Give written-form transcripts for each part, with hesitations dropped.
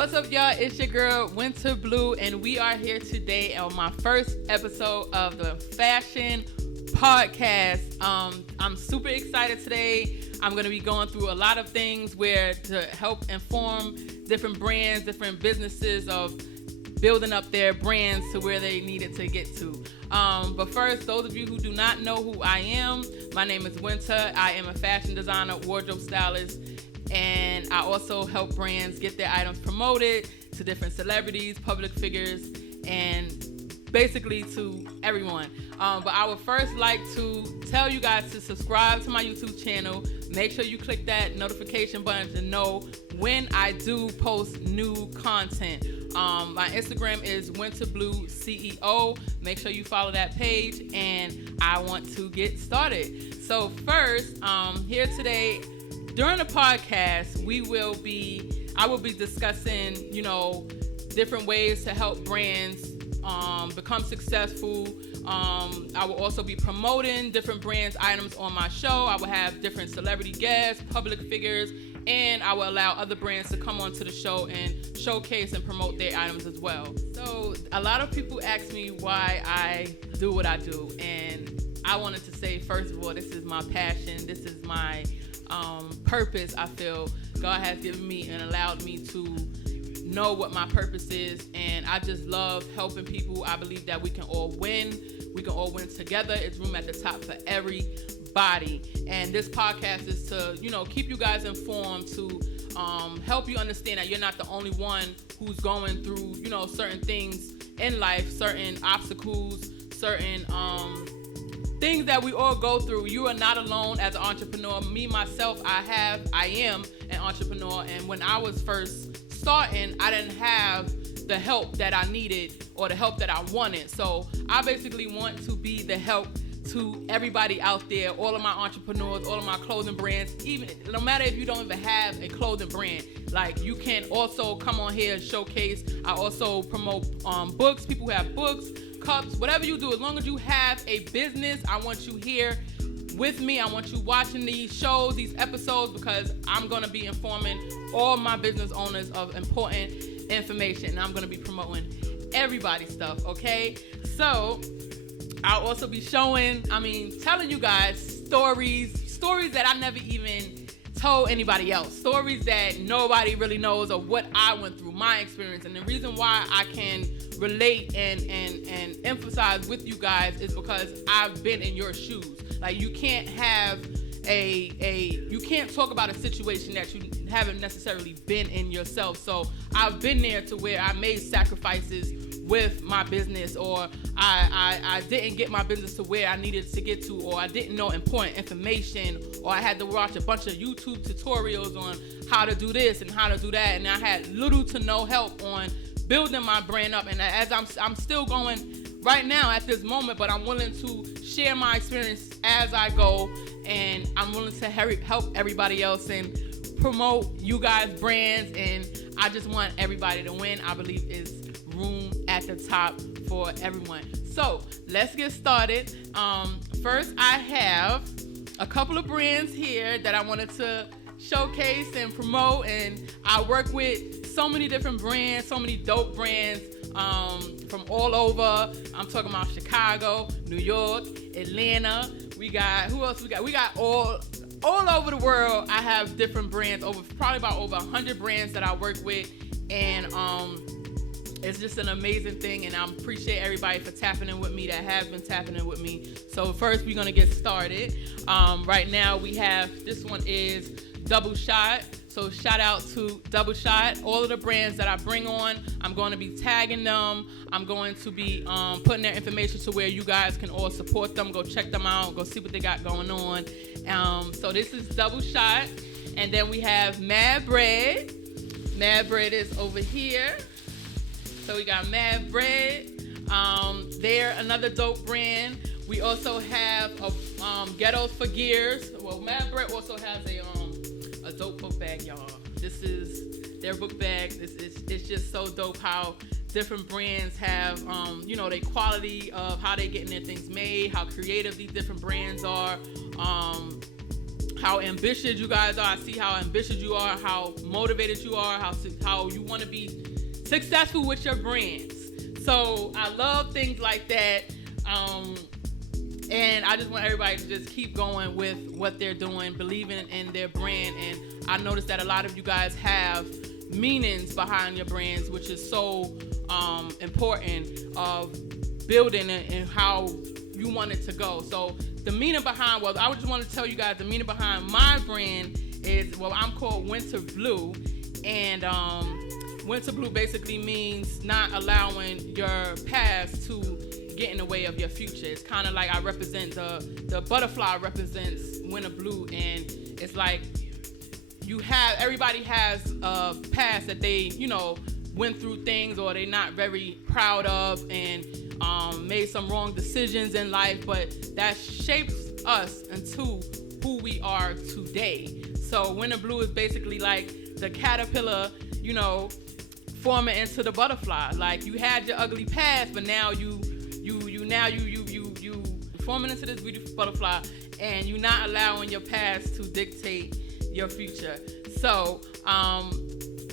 What's up, y'all? It's your girl, Winter Blue, and we are here today on my first episode of the Fashion Podcast. I'm super excited today. I'm going to be going through a lot of things to help inform different brands, different businesses of building up their brands to where they needed to get to. But first, those of you who do not know who I am, my name is Winter. I am a fashion designer, wardrobe stylist, and I also help brands get their items promoted to different celebrities, public figures, and basically to everyone. But I would first like to tell you guys to subscribe to my YouTube channel. Make sure you click that notification button to know when I do post new content. My Instagram is WynterBleuCEO. Make sure you follow that page, and I want to get started. So first, here today, during the podcast, I will be discussing, different ways to help brands become successful. I will also be promoting different brands' items on my show. I will have different celebrity guests, public figures, and I will allow other brands to come onto the show and showcase and promote their items as well. So a lot of people ask me why I do what I do, and I wanted to say, first of all, this is my passion. This is my purpose. I feel God has given me and allowed me to know what my purpose is, and I just love helping people. I believe that we can all win. We can all win together. It's room at the top for everybody. And this podcast is to, keep you guys informed, to help you understand that you're not the only one who's going through, certain things in life, certain obstacles, certain things that we all go through. You are not alone as an entrepreneur. Me, myself, I am an entrepreneur. And when I was first starting, I didn't have the help that I needed or the help that I wanted. So I basically want to be the help to everybody out there, all of my entrepreneurs, all of my clothing brands, even no matter if you don't even have a clothing brand, like you can also come on here and showcase. I also promote books, people who have books, cups, whatever you do, as long as you have a business, I want you here with me. I want you watching these shows, these episodes, because I'm going to be informing all my business owners of important information, and I'm going to be promoting everybody's stuff, okay? So I'll also be telling you guys stories that I never even told anybody else, stories that nobody really knows of what I went through, my experience. And the reason why I can relate and emphasize with you guys is because I've been in your shoes. Like, you can't have you can't talk about a situation that you haven't necessarily been in yourself. So I've been there to where I made sacrifices with my business, or I didn't get my business to where I needed to get to, or I didn't know important information, or I had to watch a bunch of YouTube tutorials on how to do this and how to do that, and I had little to no help on building my brand up. And as I'm still going right now at this moment, but I'm willing to share my experience as I go, and I'm willing to help everybody else and promote you guys' brands, and I just want everybody to win. I believe is room at the top for everyone. So let's get started. First, I have a couple of brands here that I wanted to showcase and promote, and I work with so many different brands, so many dope brands from all over. I'm talking about Chicago, New York, Atlanta. Who else we got? We got all over the world. I have different brands, probably about over 100 brands that I work with, and it's just an amazing thing, and I appreciate everybody for tapping in with me that have been tapping in with me. So first, we're gonna get started. Right now, we have, this one is Double Shot. So shout out to Double Shot. All of the brands that I bring on, I'm going to be tagging them. I'm going to be putting their information to where you guys can all support them. Go check them out. Go see what they got going on. So this is Double Shot. And then we have Mad Bread. Mad Bread is over here. So we got Mad Bread. They're another dope brand. We also have Ghettos for Gears. Well, Mad Bread also has a dope book bag, y'all. This is their book bag. It's just so dope how different brands have, their quality of how they getting their things made, how creative these different brands are, how ambitious you guys are. I see how ambitious you are, how motivated you are, how you want to be successful with your brands. So I love things like that. And I just want everybody to just keep going with what they're doing, believing in their brand. And I noticed that a lot of you guys have meanings behind your brands, which is so important of building and how you want it to go. So the meaning behind, I would just want to tell you guys the meaning behind my brand is, I'm called Winter Blue. And Winter Blue basically means not allowing your past to get in the way of your future. It's kind of like I represent the butterfly represents winter blue, and it's like everybody has a past that they went through things or they're not very proud of and made some wrong decisions in life, but that shapes us into who we are today. So winter blue is basically like the caterpillar forming into the butterfly. Like you had your ugly past, but now you forming into this beautiful butterfly, and you're not allowing your past to dictate your future. So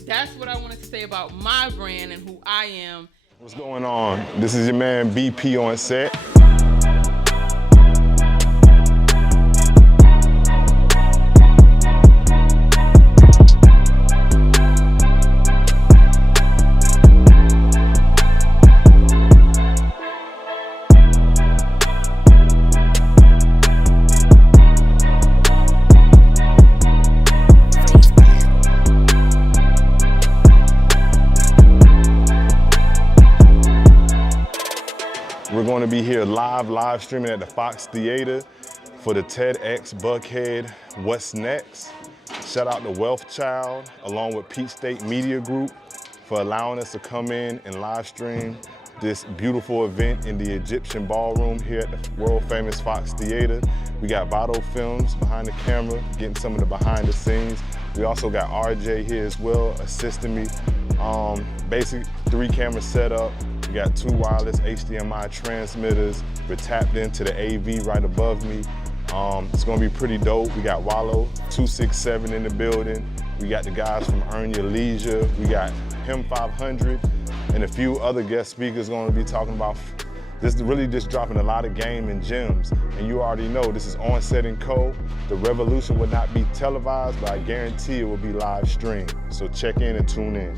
that's what I wanted to say about my brand and who I am. What's going on? This is your man BP on set. We're going to be here live streaming at the Fox Theater for the TEDx Buckhead What's Next. Shout out to Wealth Child along with Peach State Media Group for allowing us to come in and live stream this beautiful event in the Egyptian Ballroom here at the world famous Fox Theater. We got Vado Films behind the camera, getting some of the behind the scenes. We also got RJ here as well, assisting me. Basic 3-camera setup. We got 2 wireless HDMI transmitters. We're tapped into the AV right above me. It's gonna be pretty dope. We got Wallow 267 in the building. We got the guys from Earn Your Leisure. We got Him 500 and a few other guest speakers gonna be talking about this, really just dropping a lot of game and gems. And you already know this is On Set & Co. The revolution will not be televised, but I guarantee it will be live streamed. So check in and tune in.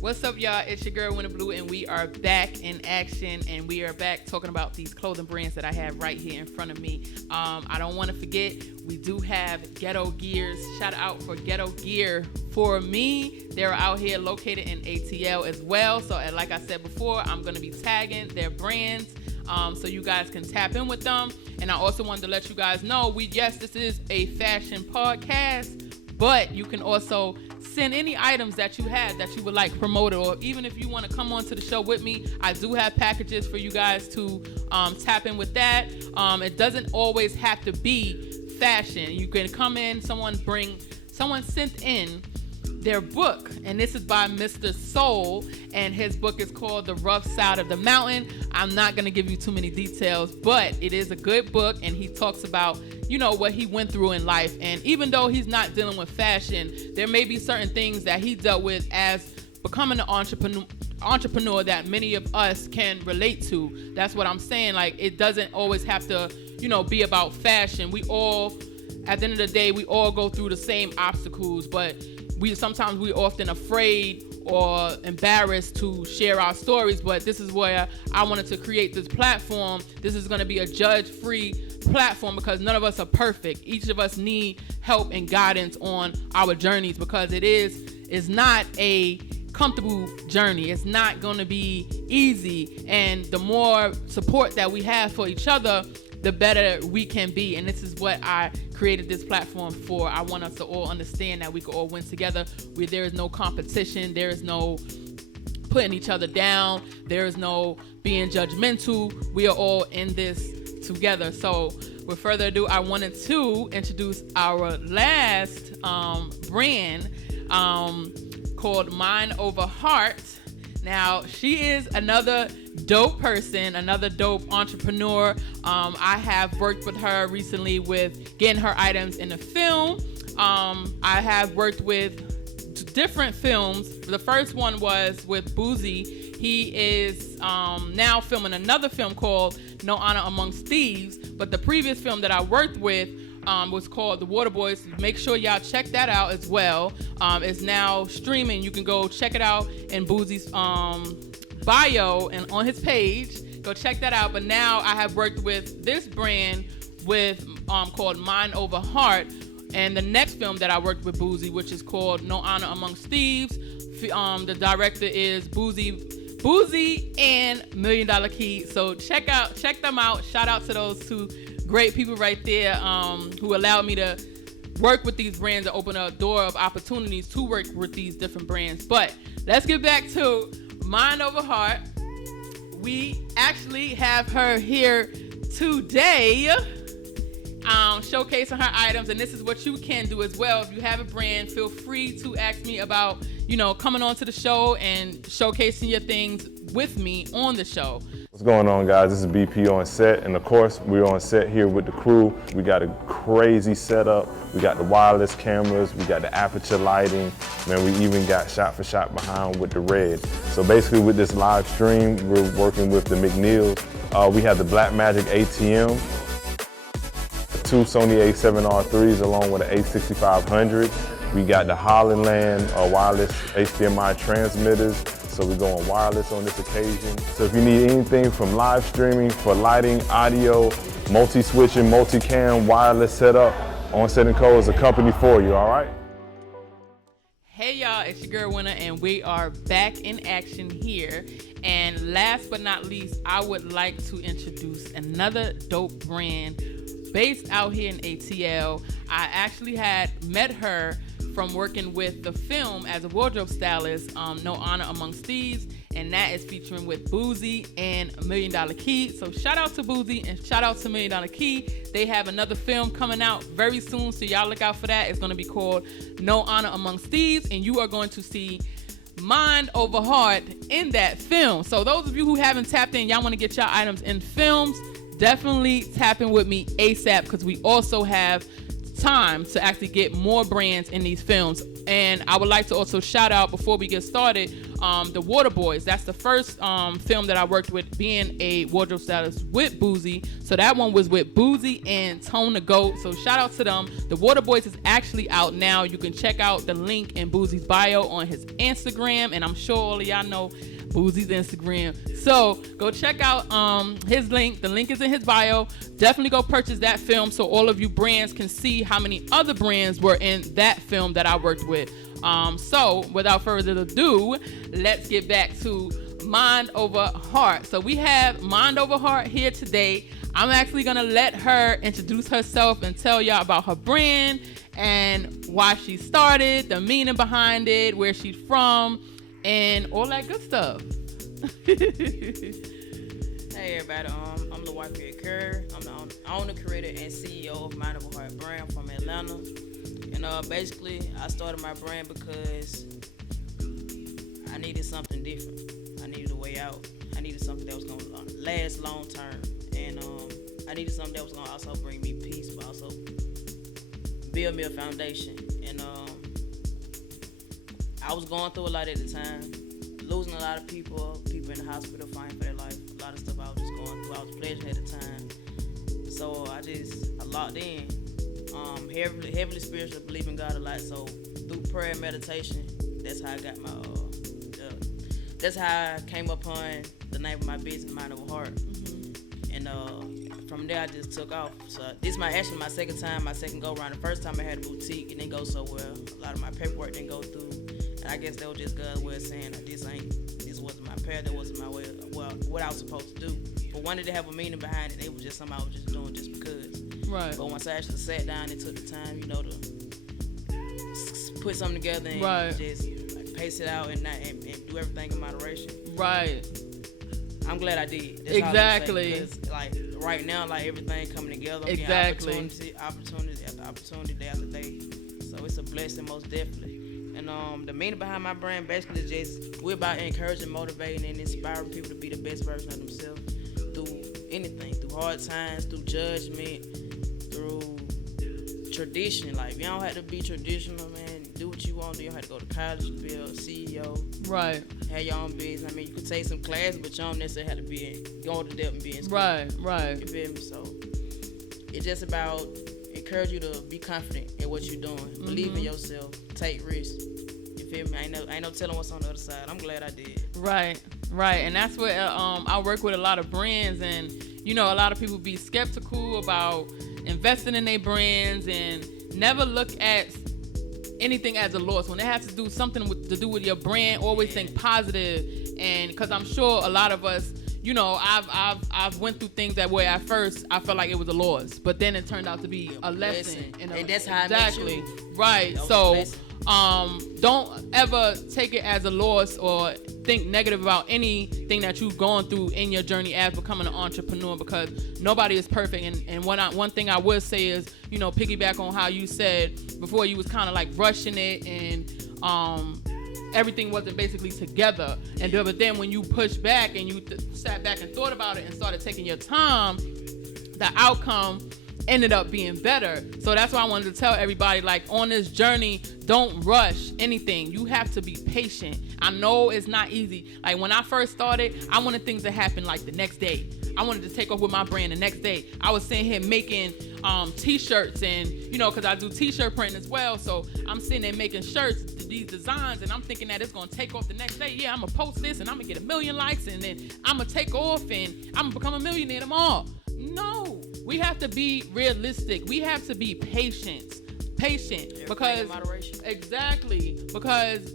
What's up, y'all? It's your girl Winter Blue, and we are back in action, and we are back talking about these clothing brands that I have right here in front of me. I don't want to forget, we do have Ghetto Gears. Shout out for Ghetto Gear for me. They're out here located in ATL as well. So like I said before, I'm going to be tagging their brands so you guys can tap in with them. And I also wanted to let you guys know, this is a fashion podcast, but you can also send any items that you have that you would like promoted, or even if you want to come on to the show with me, I do have packages for you guys to tap in with that. It doesn't always have to be fashion. You can come in, someone sent in their book, and this is by Mr. Soul, and his book is called The Rough Side of the Mountain. I'm not going to give you too many details, but it is a good book, and he talks about what he went through in life. And even though he's not dealing with fashion, there may be certain things that he dealt with as becoming an entrepreneur that many of us can relate to. That's what I'm saying. Like, it doesn't always have to be about fashion. We all, at the end of the day, we all go through the same obstacles, but sometimes we're often afraid or embarrassed to share our stories. But this is where I wanted to create this platform. This is going to be a judge-free platform because none of us are perfect. Each of us need help and guidance on our journeys, because it's not a comfortable journey. It's not going to be easy, and the more support that we have for each other, the better we can be. And this is what I created this platform for. I want us to all understand that we can all win together, where there is no competition, there is no putting each other down, there is no being judgmental. We are all in this together. So with further ado, I wanted to introduce our last brand called Mind Over Heart. Now, she is another dope person, another dope entrepreneur. I have worked with her recently with getting her items in a film. I have worked with different films. The first one was with Boozy. He is now filming another film called No Honor Amongst Thieves. But the previous film that I worked with was called The Waterboys. Make sure y'all check that out as well. It's now streaming. You can go check it out in Boozy's bio and on his page. Go check that out. But now I have worked with this brand with called Mind Over Heart. And the next film that I worked with Boozy, which is called No Honor Amongst Thieves. The director is Boozy and $1 Million Key. So check them out. Shout out to those two great people right there who allowed me to work with these brands and open a door of opportunities to work with these different brands. But let's get back to Mind Over Heart. We actually have her here today showcasing her items, and this is what you can do as well. If you have a brand, feel free to ask me about coming on to the show and showcasing your things with me on the show. What's going on, guys? This is BP on set, and of course we're on set here with the crew. We got a crazy setup. We got the wireless cameras, we got the aperture lighting, man, we even got shot for shot behind with the red. So basically with this live stream, we're working with the McNeils. We have the Blackmagic ATM, two Sony A7R3s along with an A6500. We got the Hollandland wireless HDMI transmitters. So we're going wireless on this occasion. So if you need anything from live streaming for lighting, audio, multi-switching, multi-cam, wireless setup, On Set & Co is a company for you, all right? Hey y'all, it's your girl Winter, and we are back in action here. And last but not least, I would like to introduce another dope brand based out here in ATL. I actually had met her from working with the film as a wardrobe stylist, No Honor Amongst Thieves, and that is featuring with Boozy and $1 Million Key. So shout out to Boozy and shout out to $1 Million Key. They have another film coming out very soon, so y'all look out for that. It's going to be called No Honor Amongst Thieves, and you are going to see Mind Over Heart in that film. So those of you who haven't tapped in, y'all want to get y'all items in films, definitely tap in with me ASAP, because we also have time to actually get more brands in these films. And I would like to also shout out, before we get started, the Waterboys. That's the first film that I worked with, being a wardrobe stylist with Boozy. So that one was with Boozy and Tone the Goat. So shout out to them. The Waterboys is actually out now. You can check out the link in Boozy's bio on his Instagram, and I'm sure all of y'all know Boozy's Instagram. So go check out his link. The link is in his bio. Definitely go purchase that film so all of you brands can see how many other brands were in that film that I worked with. So without further ado, let's get back to Mind Over Heart. So we have Mind Over Heart here today. I'm actually gonna let her introduce herself and tell y'all about her brand and why she started, the meaning behind it, where she's from, and all that good stuff. Hey everybody, I'm the wife here, Kerr. I'm the owner, creator, and CEO of Mind Over Heart brand from Atlanta. And basically, I started my brand because I needed something different. I needed a way out. I needed something that was going to last long term. And I needed something that was going to also bring me peace, but also build me a foundation. And I was going through a lot at the time, losing a lot of people in the hospital fighting for their life. A lot of stuff I was just going through. I was pledging at the time. So I locked in. Heavily spiritual, believe in God a lot. So through prayer and meditation, that's how I got my that's how I came upon the name of my business, Mind Over Heart. Mm-hmm. And from there I just took off. So this is actually my second go around. The first time I had a boutique, it didn't go so well. A lot of my paperwork didn't go through. And I guess that was just God's way of saying this wasn't my path, that wasn't my way, what I was supposed to do. But wanted to have a meaning behind it. It was just something I was just doing just because. Right. But once I actually sat down and took the time, to put something together and right. just pace it out and do everything in moderation. Right. I'm glad I did. That's exactly. Because right now, everything coming together. I'm exactly. Opportunity after opportunity, day after day. So it's a blessing, most definitely. And And the meaning behind my brand basically is just we're about encouraging, motivating, and inspiring people to be the best version of themselves through anything, through hard times, through judgment, through tradition. Like, you don't have to be traditional, man. Do what you want to do. You don't have to go to college to be a CEO. Right. Have your own business. I mean, you could take some classes, but you don't necessarily have to be go to depth and be in school. Right. You feel me? So it's just about encourage you to be confident in what you're doing. Believe in yourself. Take risks. You feel me? Ain't no telling what's on the other side. I'm glad I did. Right. And that's what I work with a lot of brands, and a lot of people be skeptical about investing in their brands and never look at anything as a loss. When it has to do something to do with your brand, always think positive. And because I'm sure a lot of us, I've went through things that way. At first I felt like it was a loss, but then it turned out to be a lesson. And that's how exactly. It makes you. Right. So don't ever take it as a loss or think negative about anything that you've gone through in your journey as becoming an entrepreneur, because nobody is perfect. And one thing I would say is, piggyback on how you said before, you was kind of like rushing it, and everything wasn't basically together. But then when you pushed back and you sat back and thought about it and started taking your time, the outcome ended up being better. So that's why I wanted to tell everybody, like, on this journey, don't rush anything. You have to be patient. I know it's not easy. Like, when I first started, I wanted things to happen like the next day. I wanted to take off with my brand the next day. I was sitting here making t-shirts, and because I do t-shirt printing as well, so I'm sitting there making shirts, these designs, and I'm thinking that it's gonna take off the next day. Yeah, I'm gonna post this and I'm gonna get 1 million likes, and then I'm gonna take off and I'm gonna become a millionaire tomorrow. No, we have to be realistic. We have to be patient, because exactly, because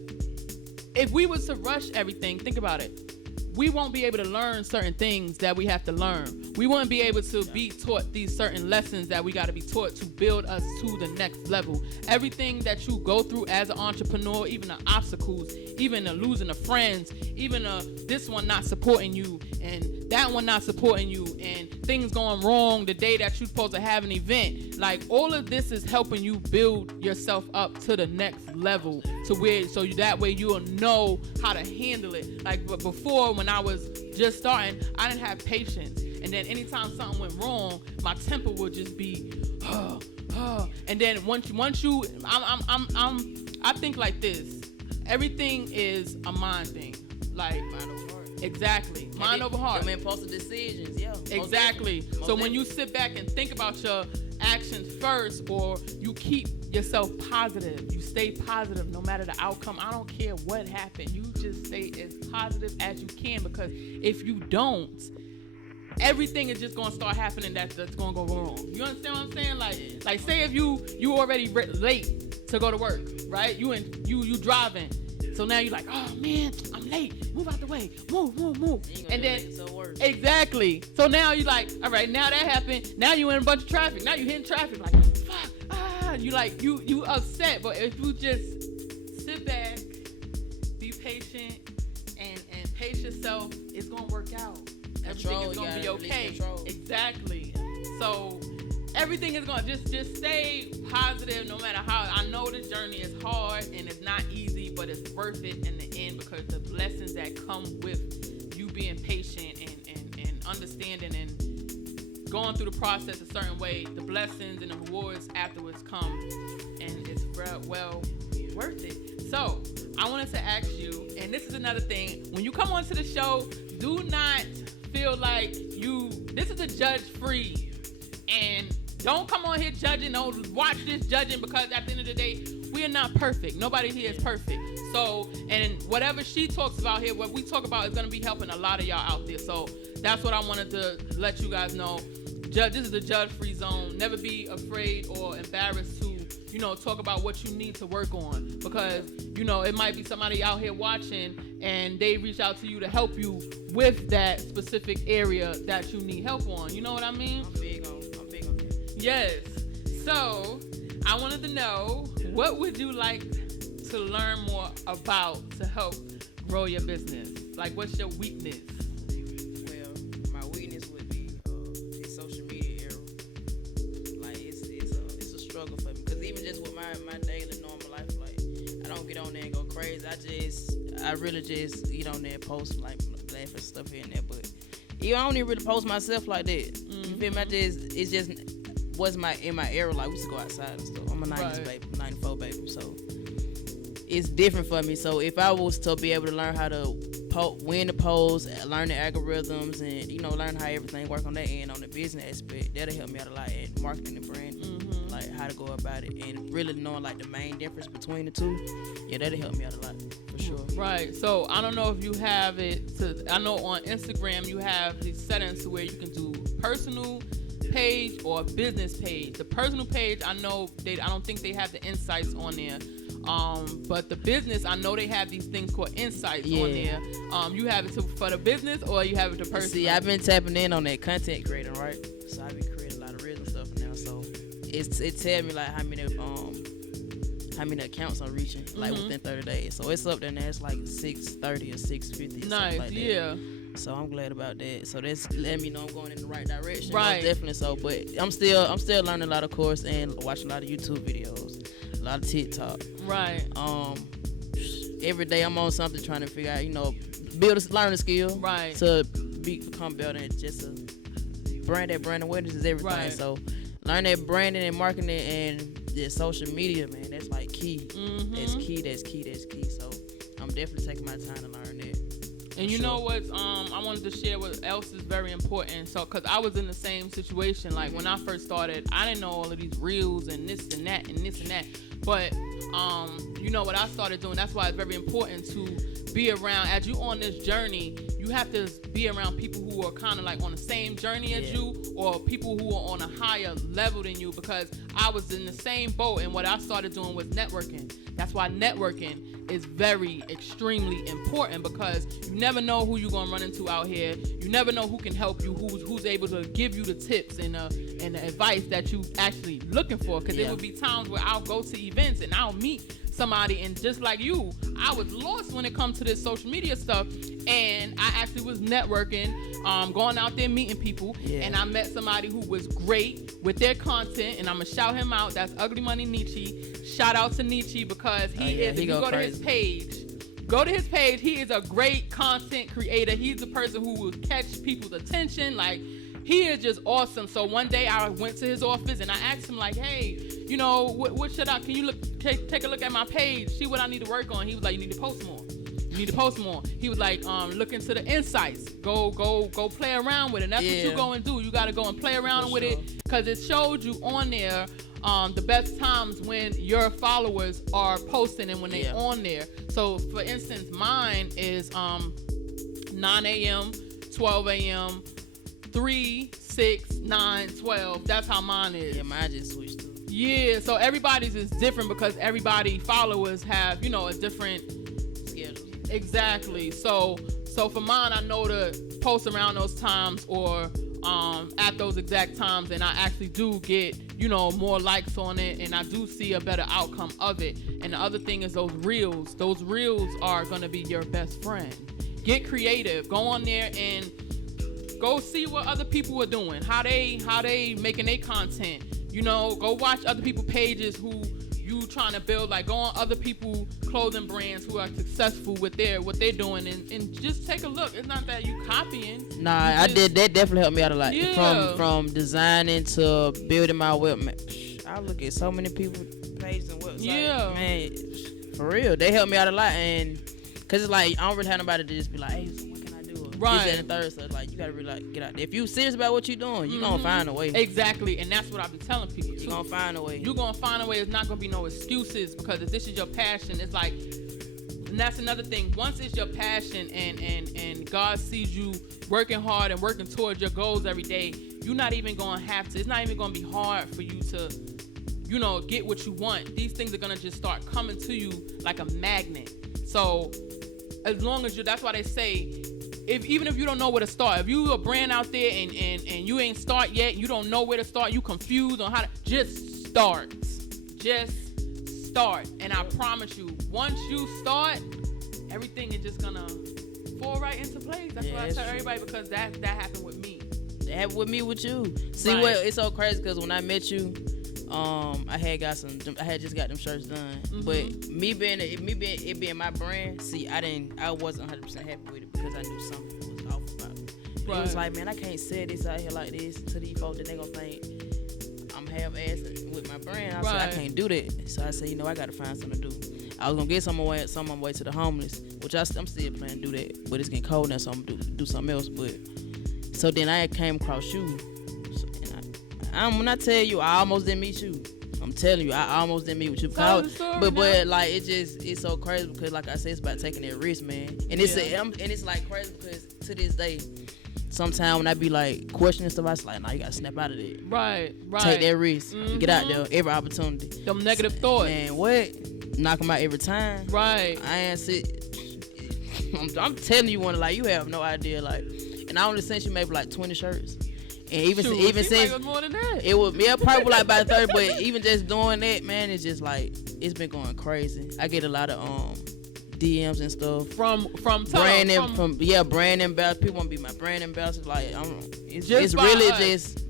if we was to rush everything, think about it, we won't be able to learn certain things that we have to learn. We won't be able to be taught these certain lessons that we got to be taught to build us to the next level. Everything that you go through as an entrepreneur, even the obstacles, even the losing of friends, even this one not supporting you and that one not supporting you, and things going wrong the day that you're supposed to have an event, like, all of this is helping you build yourself up to the next level, to where, so that way you'll know how to handle it. Like, but before, when I was just starting, I didn't have patience, and then anytime something went wrong, my temper would just be and then once you I think like this, everything is a mind thing. Like, Mind over heart. Exactly. Mind over heart. Them impulsive decisions, yeah. Exactly. So when you sit back and think about your actions first, or you keep yourself positive, you stay positive no matter the outcome. I don't care what happened. You just stay as positive as you can, because if you don't, everything is just gonna start happening that's gonna go wrong. You understand what I'm saying? Like say if you already late to go to work, right? You driving. So now you're like, oh man, I'm late. Move out the way. Move. And then exactly. So now you're like, all right, now that happened. Now you in a bunch of traffic. Now you hitting traffic like, fuck. You upset. But if you just sit back, be patient, and pace yourself, it's gonna work out. Everything is gonna be okay. Exactly. So everything is gonna just stay positive no matter how. I know the journey is hard and it's not easy, but it's worth it in the end, because the blessings that come with you being patient and understanding and going through the process a certain way, the blessings and the rewards afterwards come, and it's well worth it. So I wanted to ask you, and this is another thing, when you come onto the show, do not feel like this is a judge-free, and don't come on here judging, don't watch this judging, because at the end of the day, we are not perfect. Nobody here is perfect. So, and whatever she talks about here, what we talk about is going to be helping a lot of y'all out there. So that's what I wanted to let you guys know. This is the judge-free zone. Never be afraid or embarrassed to, talk about what you need to work on, because, it might be somebody out here watching and they reach out to you to help you with that specific area that you need help on. You know what I mean? I'm big on that. Yes. So I wanted to know, what would you like to learn more about to help grow your business? Like, what's your weakness? Well, my weakness would be this social media era. Like, it's a struggle for me, because even just with my daily normal life, like, I don't get on there and I really just get on there and post like laughing stuff here and there, but I don't even really post myself like that. You feel me? It's just was in my era. Like we used to go outside and stuff. I'm a 90s baby, 94 baby, so it's different for me. So if I was to be able to learn how to win the polls, learn the algorithms, and learn how everything work on that end, on the business aspect, that'll help me out a lot in marketing and branding, like how to go about it, and really knowing like the main difference between the two. Yeah, that'll help me out a lot for sure. Right. So I don't know if you have it. I know on Instagram you have these settings where you can do personal page or business page. The personal page, I know I don't think they have the insights on there. But the business, I know they have these things called insights on there. You have it for the business or you have it to personal? See, I've been tapping in on that content creating, right? So I've been creating a lot of reels and stuff now. So it tell me like how many accounts I'm reaching like within 30 days. So it's up there now. It's like 630 or 650. Nice, like that. yeah. So I'm glad about that. So that's letting me know I'm going in the right direction. Right. Most definitely so. But I'm still learning a lot of course and watching a lot of YouTube videos, a lot of TikTok. Right. Every day I'm on something trying to figure out, learn a skill. Right. To become better and just to brand awareness is everything. Right. So learn that branding and marketing and the social media, man, that's like key. That's key. So I'm definitely taking my time to learn that. And you know what? I wanted to share what else is very important. So, because I was in the same situation. Like when I first started, I didn't know all of these reels and this and that and this and that. But what I started doing. That's why it's very important to be around as you on this journey. You have to be around people who are kind of like on the same journey as you, or people who are on a higher level than you. Because I was in the same boat, and what I started doing was networking. That's why networking is very extremely important, because you never know who you're gonna run into out here. You never know who can help you, who's able to give you the tips and the advice that you actually looking for. Because there will be times where I'll go to events and I'll meet somebody, and just like you, I was lost when it comes to this social media stuff, and I actually was networking, going out there meeting people, and I met somebody who was great with their content, and I'm gonna shout him out. That's Ugly Money Nietzsche. Shout out to Nietzsche, because if you go to his page, he is a great content creator. He's the person who will catch people's attention. Like, he is just awesome. So one day I went to his office and I asked him, like, hey, what should I, can you take a look at my page, see what I need to work on? He was like, you need to post more. He was like, look into the insights. Go play around with it. And that's what you go and do. You got to go and play around with it, because it showed you on there the best times when your followers are posting and when they on there. So for instance, mine is 9 a.m., 12 a.m., 3, 6, 9, 12. That's how mine is. Yeah, mine just switched to. Yeah, so everybody's is different, because everybody followers have, a different schedule. Exactly. So for mine, I know to post around those times or at those exact times, and I actually do get, more likes on it, and I do see a better outcome of it. And the other thing is those reels. Those reels are gonna be your best friend. Get creative. Go on there and go see what other people are doing, how they making their content. Go watch other people's pages who you trying to build. Like, go on other people clothing brands who are successful with what they're doing, and just take a look. It's not that you copying. Nah, I did. That definitely helped me out a lot. Yeah. From designing to building my website. I look at so many people's pages and websites. Yeah, man, for real, they helped me out a lot. And cause it's like I don't really have nobody to just be like, hey, so what can I do? Right. This, that, and the third. So like, you gotta really like get out there. If you serious about what you're doing, you gonna find a way. Exactly, and that's what I be telling people. You gonna find a way. You gonna find a way. It's not gonna be no excuses, because if this is your passion, it's like, and that's another thing. Once it's your passion and God sees you working hard and working towards your goals every day, you're not even gonna have to. It's not even gonna be hard for you to, get what you want. These things are gonna just start coming to you like a magnet. So as long as that's why they say, even if you don't know where to start, if you a brand out there and you ain't start yet, you don't know where to start, you confused on how to, just start. And I promise you, once you start, everything is just gonna fall right into place. That's what I tell everybody, because that happened with me. That happened with me with you. See, what it's so crazy, because when I met you, I had just got them shirts done. But it being my brand, see, I wasn't 100% happy with it because I knew something was off about it. Right. It was like, man, I can't sell this out here like this to these folks that they gonna think I'm half-assed with my brand. I said, I can't do that. So I said, I gotta find something to do. I was gonna get some on my way to the homeless, which I'm still planning to do that. But it's getting cold now, so I'm gonna do something else. But so then I came across you. When I tell you, I almost didn't meet you. I'm telling you, I almost didn't meet with you. But like it's so crazy because like I said, it's about taking that risk, man. And it's like crazy because to this day, sometimes when I be like questioning stuff, I was like, nah, you gotta snap out of it. Right. Take that risk. Get out there, every opportunity. Them negative thoughts. Man, what? Knock them out every time. Right. I ain't sit. I'm telling you one, like, you have no idea, like, and I only sent you maybe like 20 shirts. And even since like it was more than that. It was probably like about 30, but even just doing that, man, it's just like it's been going crazy. I get a lot of DMs and stuff from brand ambassadors. People want to be my brand ambassador. Like it's really just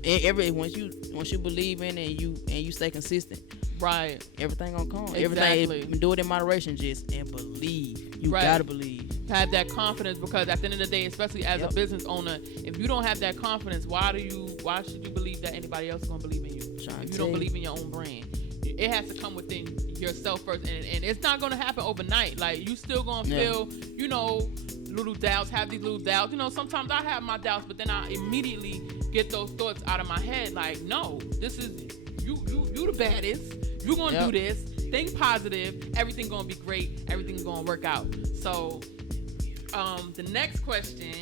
once you believe in it and you stay consistent. Right. Everything gonna come. Exactly. Everything, do it in moderation, and believe. You gotta believe. Have that confidence, because at the end of the day, especially as a business owner, if you don't have that confidence, why should you believe that anybody else is gonna believe in you? If you don't believe in your own brand, it has to come within yourself first, and it's not gonna happen overnight. Like, you still gonna feel, little doubts. Have these little doubts. Sometimes I have my doubts, but then I immediately get those thoughts out of my head. Like, no, this is you the baddest. You're going to do this. Think positive. Everything going to be great. Everything's going to work out. So, the next question,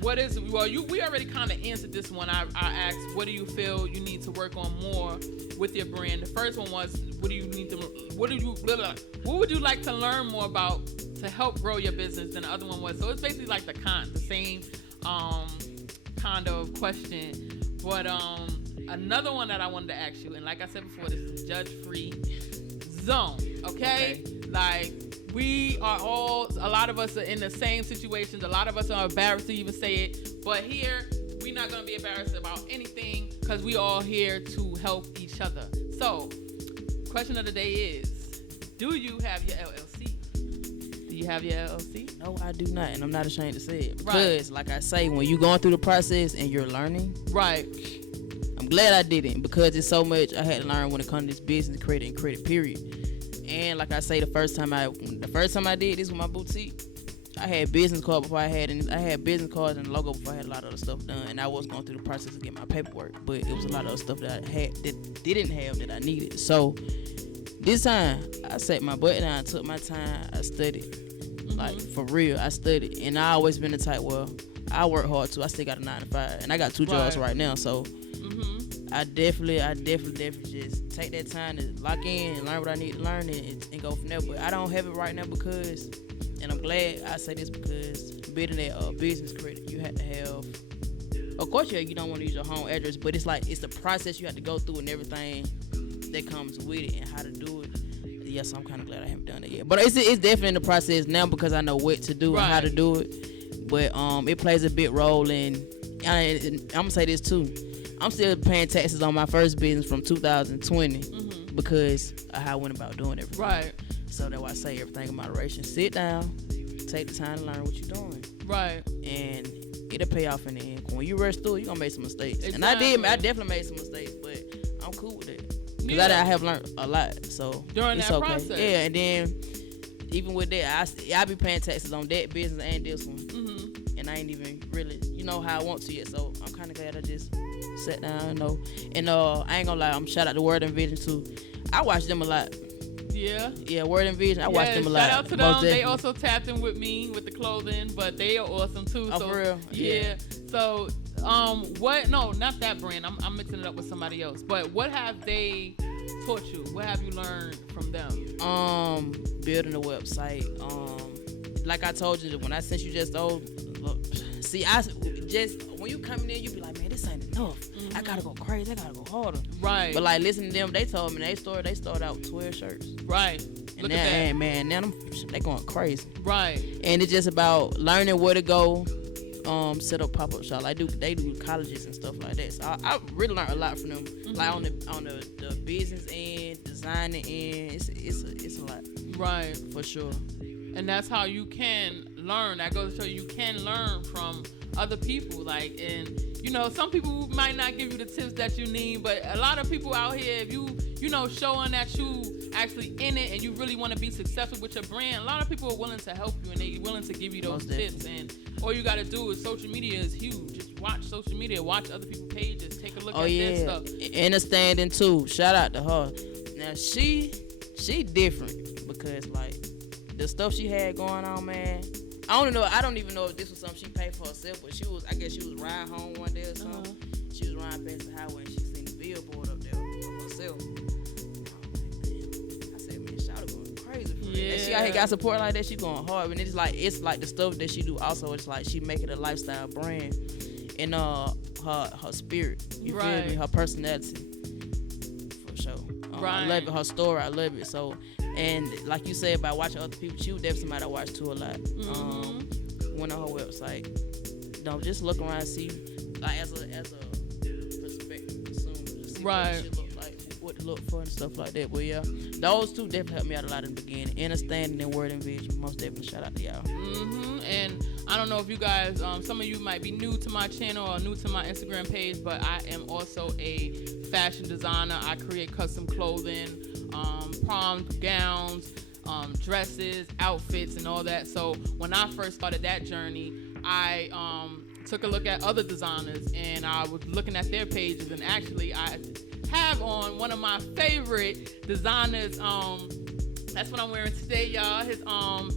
we already kind of answered this one. I asked, what do you feel you need to work on more with your brand? The first one was, what would you like to learn more about to help grow your business? And the other one was, so it's basically like the same kind of question. But another one that I wanted to ask you, and like I said before, this is a judge-free zone, okay? Like, we are a lot of us are in the same situations. A lot of us are embarrassed to even say it. But here, we're not going to be embarrassed about anything because we all here to help each other. So, question of the day is, do you have your LLC? Do you have your LLC? No, I do not, and I'm not ashamed to say it. Because, like I say, when you're going through the process and you're learning, I'm glad I didn't, because it's so much I had to learn when it comes to this business, credit, period. And like I say, the first time I did this with my boutique, I had business cards before I had business cards and logo before I had a lot of other stuff done, and I was going through the process of getting my paperwork, but it was a lot of other stuff that I had that didn't have that I needed. So this time I sat my butt down, I took my time, I studied. Like, for real, I studied, and I always been the type where I work hard too. I still got a 9 to 5, and I got 2 jobs right now. So I definitely just take that time to lock in and learn what I need to learn and go from there. But I don't have it right now because, and I'm glad I say this, because building that business credit, you have to have. Of course, you don't want to use your home address, but it's like it's the process you have to go through and everything that comes with it and how to do it. Yes, I'm kind of glad I haven't done it yet, but it's definitely in the process now because I know what to do and how to do it. But it plays a big role in. And I'm gonna say this too. I'm still paying taxes on my first business from 2020 because of how I went about doing everything. Right. So that's why I say everything in moderation. Sit down, take the time to learn what you're doing. Right. And it'll pay off in the end. When you rush through, you're gonna make some mistakes. Exactly. And I definitely made some mistakes, but I'm cool with it. Because I have learned a lot. So during it's that okay. process. Yeah, and then even with that, I be paying taxes on that business and this one. And I ain't even really, how I want to yet. So I'm kind of glad I just sat down, And I ain't gonna lie, I'm shout out to Word and Vision too. I watch them a lot. Yeah, Word and Vision. I watch them a lot. Shout out to them. They also tapped in with me with the clothing, but they are awesome too. Oh, for real? Yeah. So, what? No, not that brand. I'm mixing it up with somebody else. But what have they taught you? What have you learned from them? Building a website. Like I told you, when I sent you when you come in, you be like, man, this ain't enough. I gotta go crazy. I gotta go harder. Right. But like, listening to them, they told me they started out with 12 shirts. Right. And now, man, now they going crazy. Right. And it's just about learning where to go, set up pop-up shop. They do colleges and stuff like that. So I really learned a lot from them. Like on the business end, designing end, it's a lot. Right. For sure. And that's how you can learn. That goes to show you can learn from other people. Like, and you know, some people might not give you the tips that you need, but a lot of people out here, if you know, showing that you actually in it and you really want to be successful with your brand, a lot of people are willing to help you and they're willing to give you those tips. And all you got to do is, social media is huge. Just watch social media, watch other people's pages, take a look at their stuff. Understanding too. Shout out to her. Now she different because like the stuff she had going on, man. I don't even know if this was something she paid for herself, but I guess she was riding home one day or something. She was riding past the highway and she seen the billboard up there for herself. I said, man, shout going crazy for real. And she out here got support like that, she going hard. And it's like the stuff that she do also, it's like she make it a lifestyle brand. And her spirit, you feel me? Her personality. For sure. I love it. Her story, I love it. So, and like you said about watching other people, she was definitely somebody I watch too a lot. Went on her website. Just look around and see, like as a prospective consumer, just see what she look like, what to look for and stuff like that. But yeah, those two definitely helped me out a lot in the beginning. Understanding and word and vision. Most definitely shout out to y'all. And I don't know if you guys, some of you might be new to my channel or new to my Instagram page, but I am also a fashion designer. I create custom clothing, prom gowns, dresses, outfits, and all that. So when I first started that journey, I took a look at other designers and I was looking at their pages, and actually I have on one of my favorite designers. That's what I'm wearing today, y'all.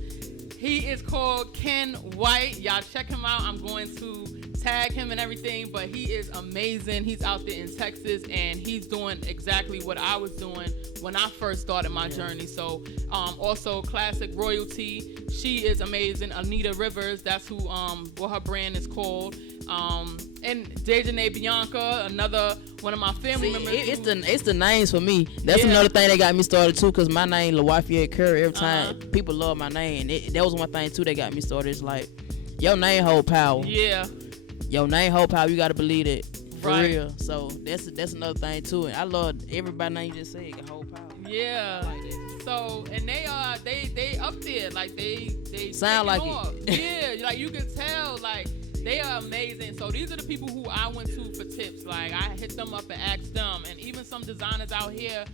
He is called Ken White. Y'all check him out. I'm going to tag him and everything, but he is amazing. He's out there in Texas and he's doing exactly what I was doing when I first started my journey. So also Classic Royalty, she is amazing. Anita Rivers, that's who what her brand is called. And Dejanay Bianca, another one of my family members. It's the names for me. That's another thing that got me started too, because my name LaWafayette Curry. Every time people love my name, that was one thing too that got me started. It's like, your name hold power. Yeah. Your name hold power. You gotta believe it for real. So that's another thing too. And I love everybody name you just said can hold power. Yeah. Like that. So and they up there, like they sound like off. it. Yeah, like you can tell, like they are amazing. So these are the people who I went to for tips. Like I hit them up and asked them, and even some designers out here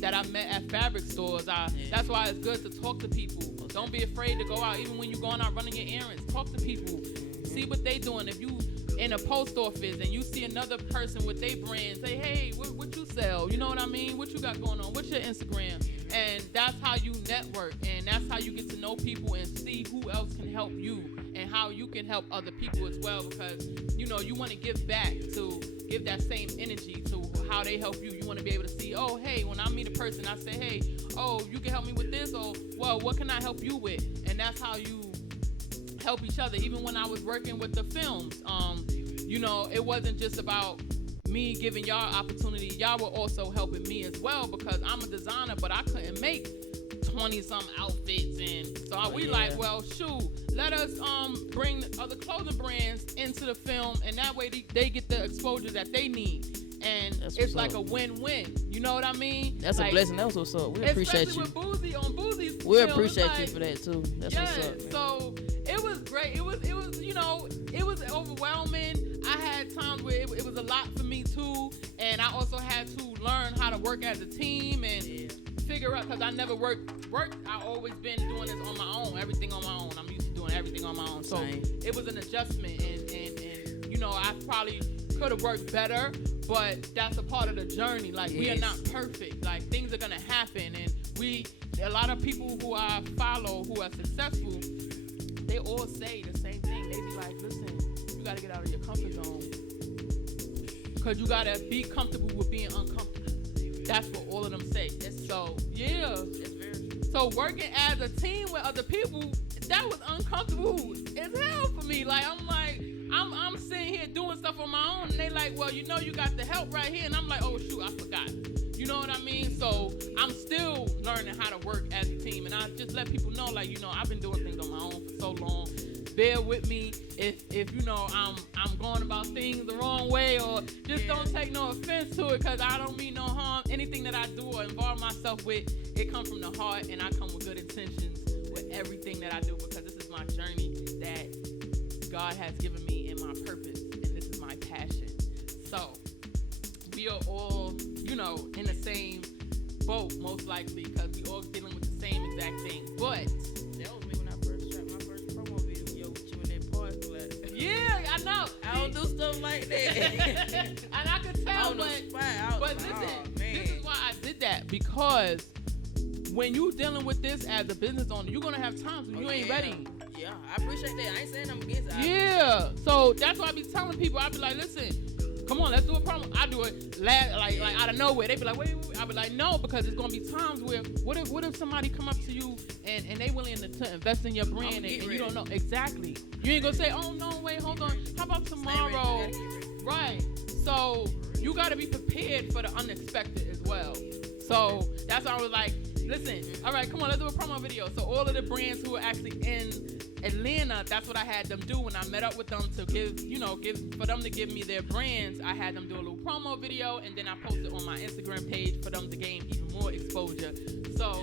that I met at fabric stores. That's why it's good to talk to people. Don't be afraid to go out, even when you're going out running your errands. Talk to people, see what they doing. If you in a post office and you see another person with their brand, say, hey, what you sell? You know what I mean? What you got going on? What's your Instagram? And that's how you network, and that's how you get to know people and see who else can help you and how you can help other people as well, because you know you want to give back, to give that same energy to how they help you. You want to be able to see, oh hey, when I meet a person, I say, hey, oh, you can help me with this, or well, what can I help you with? And that's how you help each other. Even when I was working with the films, you know, it wasn't just about me giving y'all opportunity. Y'all were also helping me as well, because I'm a designer, but I couldn't make 20-some outfits, and so we like, well, shoot, let us bring other clothing brands into the film, and that way they get the exposure that they need, and it's like a win-win. You know what I mean? That's like, a blessing. That's what's up. We appreciate you. Especially with Boozy on Boozy's we film, appreciate like, you for that too. That's what's up, man. So it was great. It was you know, it was overwhelming. I had times where it was a lot for me too, and I also had to learn how to work as a team and figure out, because I never worked. I always been doing this on my own, everything on my own. I'm used to doing everything on my own. So it was an adjustment, and you know, I probably could have worked better, but that's a part of the journey. Like we are not perfect. Like things are gonna happen, and a lot of people who I follow who are successful, they all say the same thing. They be like, listen, you gotta get out of your comfort zone, because you gotta be comfortable with being uncomfortable. That's what all of them say. So yeah. So working as a team with other people, that was uncomfortable as hell for me. Like I'm sitting here doing stuff on my own, and they like, well, you know, you got the help right here, and I'm like, oh shoot, I forgot. You know what I mean? So I'm still learning how to work as a team, and I just let people know, like, you know, I've been doing things on my own for so long. bear with me if you know I'm going about things the wrong way, or just don't take no offense to it, because I don't mean no harm. Anything that I do or involve myself with, it comes from the heart, and I come with good intentions with everything that I do, because this is my journey that God has given me and my purpose, and this is my passion. So we are all, you know, in the same boat, most likely, because we all dealing with the same exact thing. But that was me when I first shot my first promo video with you in that parking lot. yeah, I know. I don't do stuff like that. And I could tell, but listen, this is why I did that, because when you dealing with this as a business owner, you're gonna have times when you ain't ready. Yeah, I appreciate that. I ain't saying I'm against it. Yeah, so that's why I be telling people. I be like, listen, come on, let's do a promo. I do it like out of nowhere. They be like, wait. I be like, no, because it's gonna be times where what if somebody come up to you and they willing to invest in your brand and you don't know exactly. You ain't gonna say, oh no, wait, hold on. How about tomorrow? Right. So you gotta be prepared for the unexpected as well. So that's why I was like, listen, all right, come on, let's do a promo video. So all of the brands who are actually in Atlanta, that's what I had them do when I met up with them to give for them to give me their brands. I had them do a little promo video, and then I posted on my Instagram page for them to gain even more exposure. So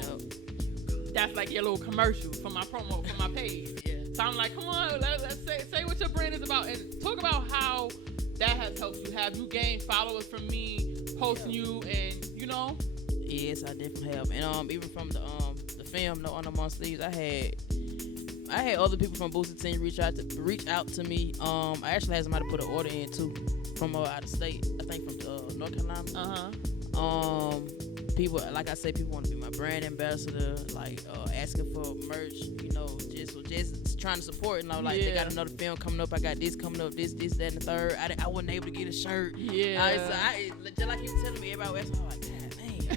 that's like your little commercial for my promo for my page. So I'm like, come on, let's say what your brand is about, and talk about how that has helped you. Have you gained followers from me posting you, and you know? Yes, I definitely have. And even from the film, No Under My Sleeves, I had other people from Booster Team reach out to me. I actually had somebody put an order in too from out of state. I think from North Carolina. People, like I say, people want to be my brand ambassador, like asking for merch. You know, just trying to support. You know, like they got another film coming up. I got this coming up. This, that, and the third. I wasn't able to get a shirt. Yeah. So just like you were telling me, everybody was like,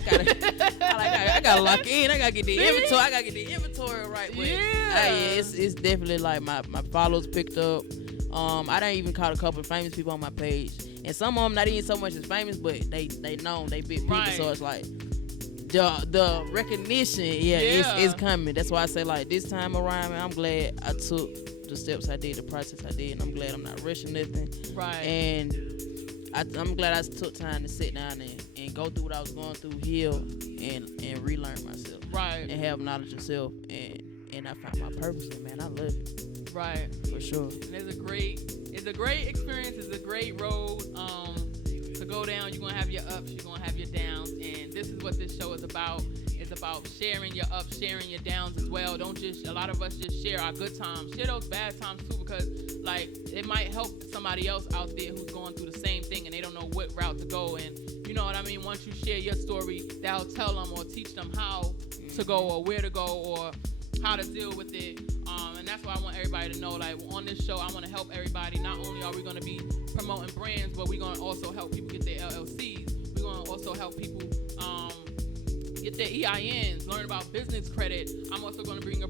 I gotta lock in. I gotta get the inventory. I gotta get the inventory right. But it's definitely like my followers picked up. I done even caught a couple of famous people on my page, and some of them not even so much as famous, but they known, they big people. So it's like the recognition, it's coming. That's why I say, like, this time around, man, I'm glad I took the steps I did, the process I did, and I'm glad I'm not rushing nothing. Right. And I'm glad I took time to sit down and go through what I was going through, heal, and relearn myself. Right. And have knowledge of self, and I found my purpose, and man, I love it. Right. For sure. And it's a great experience. It's a great road to go down. You're gonna have your ups, you're gonna have your downs, and this is what this show is about. It's about sharing your ups, sharing your downs as well. A lot of us just share our good times. Share those bad times too, because like it might help somebody else out there who's going through the same thing and they don't know what route to go. And you know what I mean? Once you share your story, that'll tell them or teach them how to go or where to go or how to deal with it. And that's why I want everybody to know, like, on this show, I want to help everybody. Not only are we going to be promoting brands, but we're going to also help people get their LLCs. We're going to also help people get their EINs, learn about business credit. I'm also going to bring a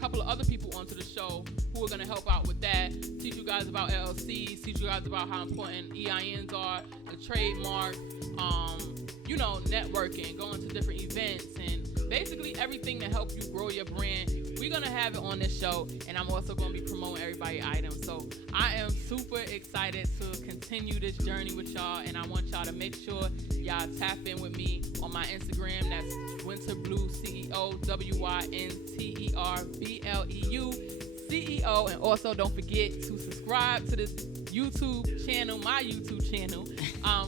couple of other people onto the show who are going to help out with that, teach you guys about LLCs, teach you guys about how important EINs are, the trademark, networking, going to different events, and basically everything to help you grow your brand. We're going to have it on this show, and I'm also going to be promoting everybody's items. So I am super excited to continue this journey with y'all, and I want y'all to make sure y'all tap in with me on my Instagram. That's WynterBleuCEO, WynterBleuCEO. And also don't forget to subscribe to this YouTube channel, my YouTube channel,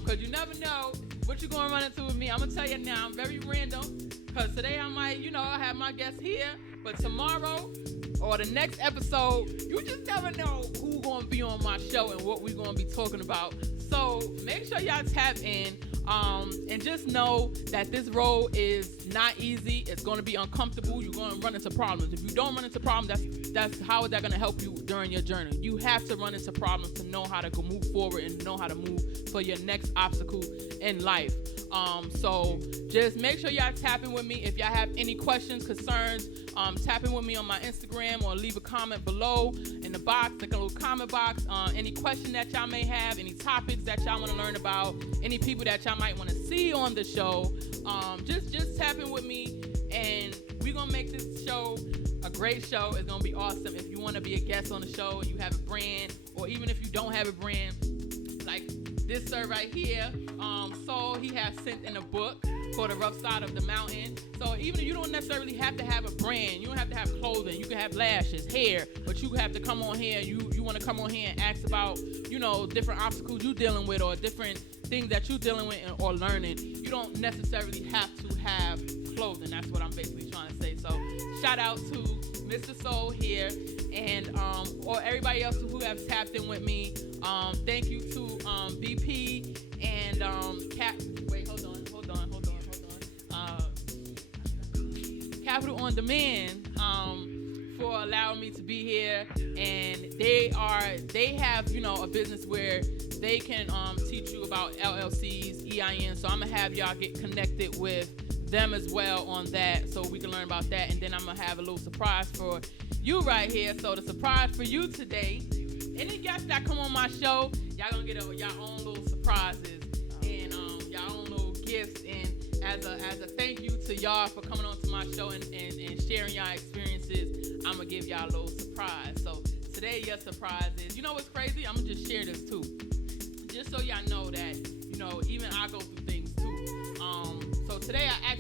because you never know what you're going to run into with me. I'm going to tell you now, I'm very random, because today I might, I have my guests here, but tomorrow or the next episode, you just never know who's going to be on my show and what we're going to be talking about. So make sure y'all tap in, and just know that this road is not easy. It's going to be uncomfortable. You're going to run into problems. If you don't run into problems, that's how is that going to help you during your journey? You have to run into problems to know how to move forward and know how to move for your next obstacle in life. So just make sure y'all tap in with me. If y'all have any questions, concerns, tap in with me on my Instagram or leave a comment below in the box, like a little comment box. Any question that y'all may have, any topics that y'all want to learn about, any people that y'all might want to see on the show, just tap in with me, and we're gonna make this show a great show. It's gonna be awesome. If you want to be a guest on the show and you have a brand, or even if you don't have a brand, like this sir right here, Soul, he has sent in a book called The Rough Side of the Mountain. So even if you don't necessarily have to have a brand, you don't have to have clothing, you can have lashes, hair, but you have to come on here, you want to come on here and ask about, you know, different obstacles you're dealing with or different things that you're dealing with or learning. You don't necessarily have to have clothing. That's what I'm basically trying to say. So shout out to Mr. Soul here, and or everybody else who have tapped in with me. Thank you to BP and Capital on Demand for allowing me to be here. And they have, you know, a business where they can teach you about LLCs, EIN. So I'm gonna have y'all get connected with them as well on that, so we can learn about that. And then I'm gonna have a little surprise for you right here. So the surprise for you today, any guests that come on my show, y'all gonna get your own little surprises and y'all own little gifts. And as a thank you to y'all for coming on to my show and sharing y'all experiences, I'm gonna give y'all a little surprise. So today your surprise is, you know what's crazy? I'm gonna just share this too, just so y'all know that, you know, even I go through things too. So today I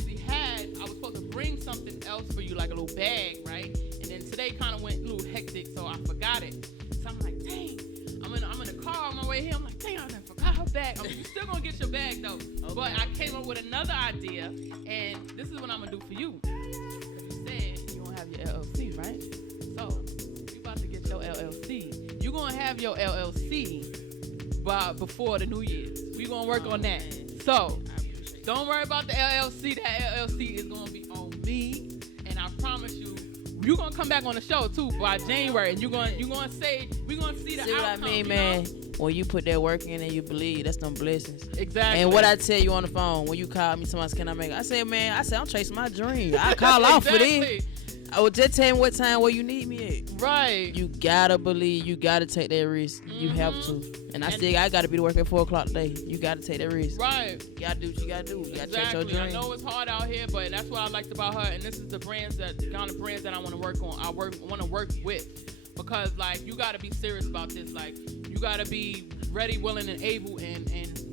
was supposed to bring something else for you, like a little bag, right? And then today kind of went a little hectic, so I forgot it. So I'm like, dang, I'm in the car on my way here. I'm like, dang, I forgot her bag. You still gonna get your bag though. Okay. But I came up with another idea, and this is what I'm gonna do for you. Because you said you don't have your LLC, right? So you about to get your LLC. You're gonna have your LLC before the New Year's. We're gonna work on that. Man. So don't worry about the LLC. That LLC is gonna be on me, and I promise you, you're gonna come back on the show too by January, and you're gonna say we're gonna see the outcome. What I mean, man? When you put that work in and you believe, that's them blessings. Exactly. And what I tell you on the phone when you call me, somebody can I make it? I say, man, I'm chasing my dream. I call off for this. I would just tell him what time where you need me at. Right. You gotta believe. You gotta take that risk. Mm-hmm. You have to. And I gotta be to work at 4 o'clock today. You gotta take that risk. Right. You gotta do what you gotta do. You gotta chase your dream. I know it's hard out here, but that's what I liked about her. And this is the kind of brands that I want to work on. I want to work with, because like you gotta be serious about this. Like you gotta be ready, willing, and able, and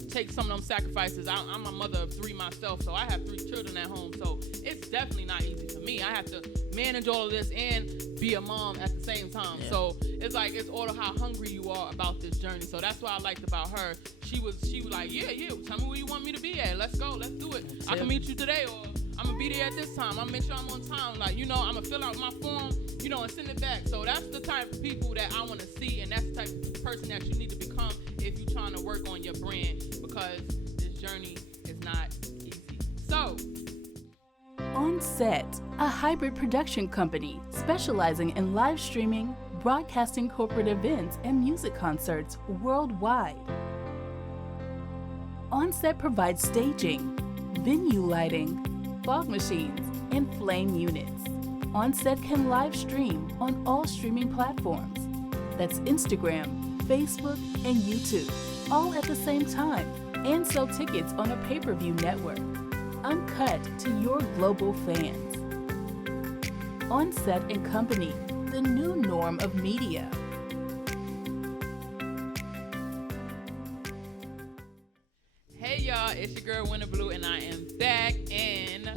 take some of them sacrifices. I'm a mother of 3 myself, so I have 3 children at home. So it's definitely not easy for me. I have to manage all of this and be a mom at the same time. Yeah. So it's like, it's all how hungry you are about this journey. So that's what I liked about her. She was like, yeah, tell me where you want me to be at. Let's go, let's do it. I can meet you today, or I'm gonna be there at this time. I'm gonna make sure I'm on time. Like, you know, I'm gonna fill out my form, you know, and send it back. So that's the type of people that I want to see, and that's the type of person that you need to become if you're trying to work on your brand, because this journey is not easy. So, On Set, a hybrid production company specializing in live streaming, broadcasting corporate events, and music concerts worldwide. On Set provides staging, venue lighting, fog machines, and flame units. On Set can live stream on all streaming platforms. That's Instagram, Facebook, and YouTube, all at the same time, and sell tickets on a pay-per-view network. Uncut to your global fans. On Set and Company, the new norm of media. Hey y'all, it's your girl WynterBleu, and I am back, and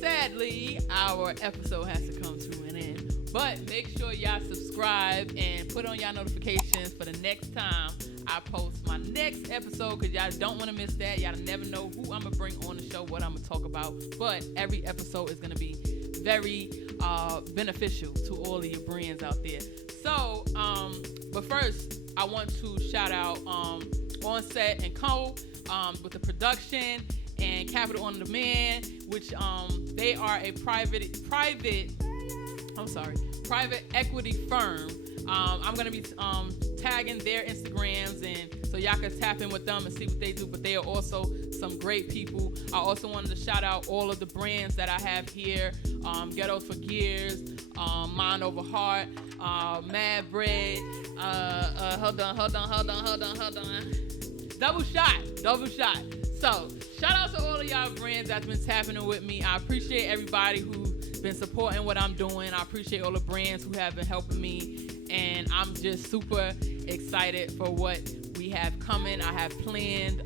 sadly our episode has to come to an end. But make sure y'all subscribe and put on y'all notifications for the next time I post my next episode, because y'all don't want to miss that. Y'all never know who I'm going to bring on the show, what I'm going to talk about. But every episode is going to be very beneficial to all of your brands out there. So, but first, I want to shout out On Set and Co. With the production, and Capital on Demand, which they are a private equity firm. I'm going to be tagging their Instagrams, and so y'all can tap in with them and see what they do, but they are also some great people. I also wanted to shout out all of the brands that I have here: Ghetto for Gears, Mind Over Heart, Mad Bread, hold on. Double Shot. So shout out to all of y'all brands that's been tapping in with me. I appreciate everybody who been supporting what I'm doing. I appreciate all the brands who have been helping me, and I'm just super excited for what we have coming. I have planned.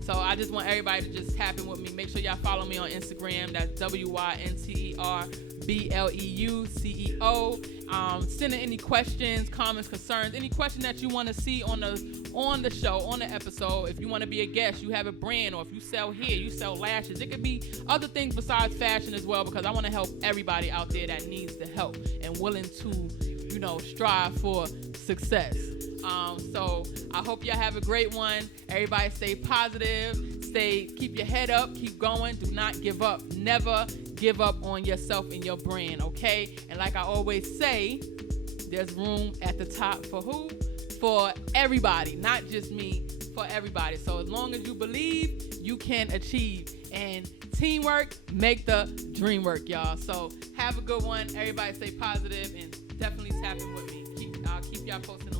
So I just want everybody to just tap in with me. Make sure y'all follow me on Instagram. That's WynterBleuCEO. Send in any questions, comments, concerns, any question that you want to see on the show, on the episode. If you want to be a guest, you have a brand, or if you sell hair, you sell lashes. It could be other things besides fashion as well, because I want to help everybody out there that needs the help and willing to, strive for success. So I hope y'all have a great one. Everybody stay positive. Keep your head up. Keep going. Do not give up. Never give up on yourself and your brand, okay? And like I always say, there's room at the top for who? For everybody, not just me, for everybody. So as long as you believe, you can achieve. And teamwork make the dream work, y'all. So have a good one. Everybody stay positive and definitely tap in with me. I'll keep y'all posted